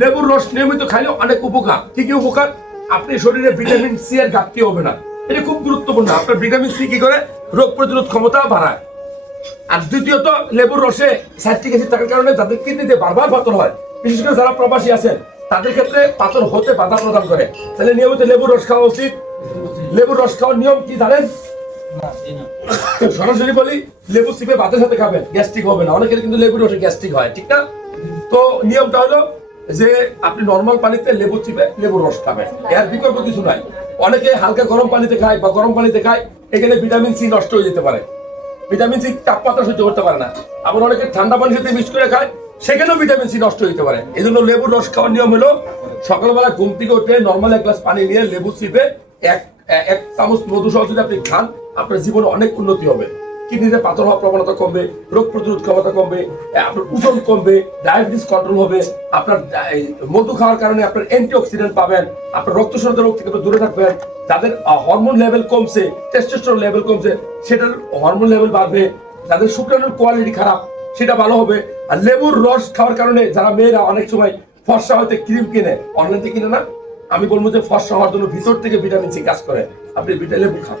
লেবুর রস নিয়মিত খাইলে অনেক উপকার। কি কি উপকার? আপনি শরীরে ভিটামিন সি এর ঘাটতি হবে না, এটা খুব গুরুত্বপূর্ণ। আপনার ভিটামিন সি কি করে? রোগ প্রতিরোধ ক্ষমতা বাড়ায়। আর দ্বিতীয়ত, লেবুর রসে সাইট্রিক অ্যাসিড থাকার কারণে যাদের কিডনিতে বারবার পাথর হয়, বিশেষ করে যারা প্রবাসী আছেন, তাদের ক্ষেত্রে পাথর হতে বাধা প্রদান করে। তাহলে নিয়মিত লেবুর রস খাওয়া উচিত। লেবুর রস খাওয়ার নিয়ম কি জানেন? সরাসরি বলি, লেবু চিপে ভাতের সাথে খাবেন, গ্যাস্ট্রিক হবে না। অনেকের কিন্তু লেবুর রসে গ্যাস্ট্রিক হয়, ঠিক না? তো নিয়মটা হলো যে আপনি নর্মাল পানিতে লেবু চিপে লেবুর রস খাবেন, এর বিকল্প কিছু নাই। অনেকে হালকা গরম পানিতে খায় বা গরম পানিতে খায়, এখানে ভিটামিন সি নষ্ট হয়ে যেতে পারে। ভিটামিন সি তাপমাত্রা সহ্য করতে পারে না। আবার অনেকে ঠান্ডা পানির সাথে মিক্স করে খায়, সেখানেও ভিটামিন সি নষ্ট হতে পারে। এই জন্য লেবুর রস খাওয়ার নিয়ম হলো সকালবেলা ঘুম থেকে উঠে নর্মাল এক গ্লাস পানি নিয়ে লেবু চিপে এক চামচ মধু সহ যদি আপনি খান, আপনার জীবনে অনেক উন্নতি হবে। কিডনিতে পাথর হওয়ার প্রবণতা কমবে, রোগ প্রতিরোধ ক্ষমতা কমবে, আপনার ওজন কমবে, ডায়াবেটিস কন্ট্রোল হবে। আপনার মধু খাওয়ার কারণে আপনার অ্যান্টিঅক্সিডেন্ট পাবেন, আপনার রক্ত শর্করা রোগ থেকে দূরে থাকবেন। যাদের হরমোন লেভেল কমছে, টেস্টোস্টেরন লেভেল কমছে, সেটার হরমোন লেভেল বাড়বে। যাদের শুক্রাণুর কোয়ালিটি খারাপ, সেটা ভালো হবে। আর লেবুর রস খাওয়ার কারণে যারা মেয়েরা অনেক সময় ফর্সা হতে ক্রিম কিনে, অনলাইন থেকে কিনে না, আমি বলবো যে ফর্সা হওয়ার জন্য ভিতর থেকে ভিটামিন সি কাজ করে। আপনি লেবু খান।